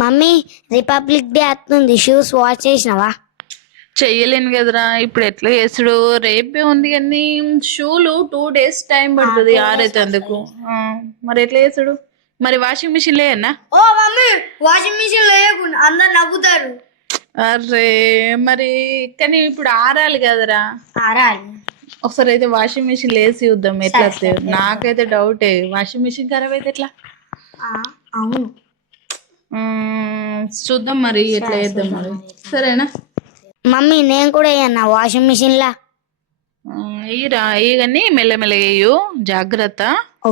Mummy republic day వస్తుంది shoes wash చేసినావా? చెయ్యలేను కదరా. ఇప్పుడు ఎట్లా చేసుడు రేపే ఉంది కానీ షూలు టూ డేస్ టైం పడుతుంది. ఆరైతేందుకు ఆ, మరి ఎట్లా చేసుడు మరి వాషింగ్ మిషన్ లేదన్నా ఓ మమ్మీ వాషింగ్ మిషన్ లేకుండా అందరు నవ్వుతారు. అరే మరి కానీ ఇప్పుడు ఆరాలి కదరా. ఆరాలి. ఒకసారి అయితే వాషింగ్ మిషన్ లేసి చూద్దాం. ఎట్లా. నాకైతే డౌటే వాషింగ్ మిషన్ ఖరాబ్ అయితే ఎట్లా? అవును. చూద్దాం మరి ఎట్లా చేద్దాం మరి. సరేనా? మమ్మీ నేను కూడా అయ్యన్నా వాషింగ్ మిషన్ లా? ఇరా ఇవన్నీ మెల్లమెల్లగా వేయు జాగ్రత్త.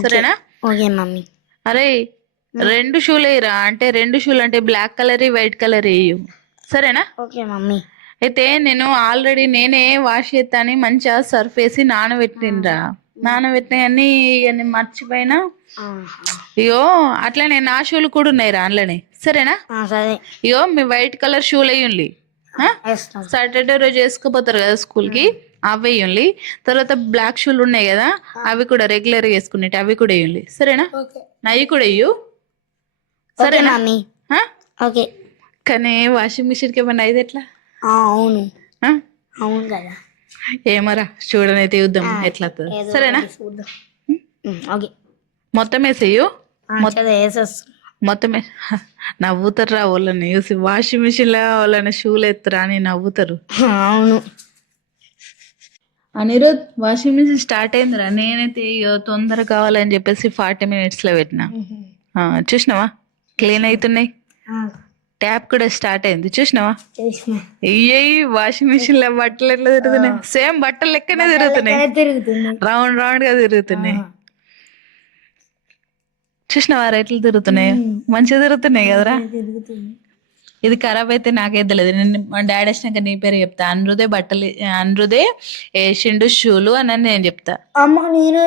సరేనా? Okay mummy. అరే రెండు షూలు వేయరా అంటే రెండు షూలు అంటే బ్లాక్ కలర్ వైట్ కలర్ వేయు సరేనా? Okay mummy. అయితే నేను ఆల్రెడీ నేనే వాష్ చేస్తాని మంచిగా సర్ఫ్ వేసి నానబెట్టినరా నానబెట్టిన అన్ని ఇవన్నీ మర్చిపోయినా ఇగో అట్లనే నా షూలు కూడా ఉన్నాయి రా అందులోనే. సరేనా? సరే. ఇగో మీ వైట్ కలర్ షూలు వేయండి వేస్తాం. సాటర్డే రోజు వేసుకోపోతారు కదా స్కూల్కి అవి వేయండి తర్వాత బ్లాక్ షూలు ఉన్నాయి కదా అవి కూడా రెగ్యులర్గా వేసుకునేటి అవి కూడా వేయండి సరేనా? అవి కూడా వేయు ఓకే సరేనా? ఓకే. కానీ వాషింగ్ మిషన్కి ఏమన్నా అయితే ఎట్లా? అవును? అవును కదా. ఏమరా చూడనైతే చూద్దాం ఎట్లా సరేనా? మొత్తం వేసేయు. ఆ, సరే వేసేస్తాం. మొత్తం వే- నవ్వుతారు రా వాళ్ళని. చూసి వాషింగ్ మిషన్లో వాళ్ళని షూలు ఎత్తురా అని నవ్వుతారు. అవును. అనిరుద్ వాషింగ్ మిషన్ స్టార్ట్ అయిందిరా. నేనైతే తొందర కావాలని చెప్పేసి ఫార్టీ మినిట్స్లో పెట్టిన. చూసినావా? క్లీన్ అవుతున్నాయి ట్యాప్ కూడా స్టార్ట్ అయింది. చూసినావా? చేసిన. ఇయ్యి వాషింగ్ మిషన్లో బట్టలు ఎట్లా తిరుగుతున్నాయి? సేమ్ బట్టలు లెక్కనే తిరుగుతున్నాయి. రౌండ్ రౌండ్గా తిరుగుతున్నాయి. చూసినావా ఎట్లా తిరుగుతున్నాయి? మంచిగా తిరుగుతున్నాయి కదరా? ఇది ఖరాబ్ అయితే నాకే తెలియదు. నేను మా డాడీ వచ్చినాక నీ పేరు చెప్తా. అనురుదే బట్టలు అనురుదే వేసిండు షూలు అని నేను చెప్తా. అమ్మ నేను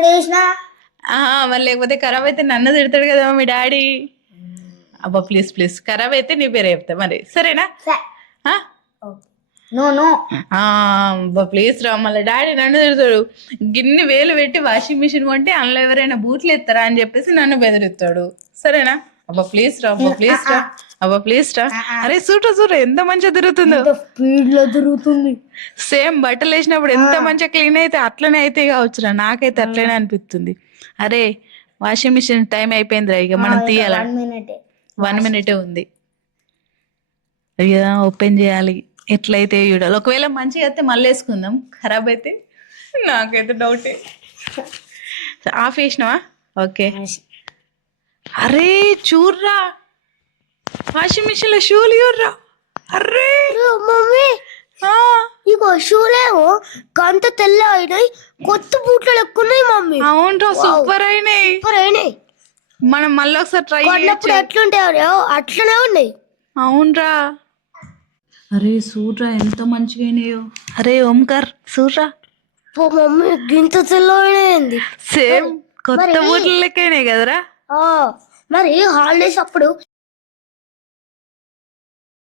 లేకపోతే ఖరాబ్ అయితే నన్ను తిడతాడు కదా మీ డాడీ. అబ్బా ప్లీజ్ ప్లీజ్ ఖరాబ్ అయితే నీ పేరు చెప్తా మరి. సరేనా? అబ్బా ప్లీజ్ రా మళ్ళీ డాడీ నన్ను తిడతాడు. గిన్ని వేలు పెట్టి వాషింగ్ మిషన్ కొంటే అందులో ఎవరైనా బూట్లు ఎత్తారా అని చెప్పేసి నన్ను బెదిరిస్తాడు. సరేనా? అబ్బా ప్లీజ్ రా అబ్బా ప్లీజ్ రా. అబ్బా ప్లీజ్ రా. అరే చూడ చూడ ఎంత మంచిగా తిరుగుతుందో. లో తిరుగుతుంది. సేమ్ బట్టలు వేసినప్పుడు ఎంత మంచిగా క్లీన్ అయితే అట్లనే అయితే కావచ్చురా నాకైతే అట్లనే అనిపిస్తుంది. అరే వాషింగ్ మిషన్ టైం అయిపోయిందిరా ఇక మనం తీయాలా? వన్ మినిట్ ఉంది. ఓపెన్ చేయాలి. ఎట్లయితే చూడాలి. ఒకవేళ మంచిగా అయితే మళ్ళీ వేసుకుందాం. ఖరాబ్ అయితే? నాకైతే డౌటే. ఆఫ్ వేసినావా ఓకే. అరే చూర్రా వాషింగ్ మిషన్లో షూలు చూర్రా అరే. మమ్మీ. ఆ, ఇగో షూలేమో కంత తెల్ల అయినాయి కొత్త బూట్లు ఎక్కున్నాయి మమ్మీ. అవునరా సూపర్ అయినాయి. సూపర్ అయినాయి. మనం మళ్ళీ ఒకసారి ట్రై కొన్నప్పుడు ఎట్లుంటాయో అట్లనే ఉన్నాయి అవునరా. అరే చూడ్రా ఎంత మంచిగా అయినాయో. అరే ఓంకార్ చూడ్రా పో మమ్మీ గింత తెల్ల అయినాయింది సేమ్ కొత్త ఊర్ల లెక్క అయినాయి కదరా. మరి హాలిడేస్ అప్పుడు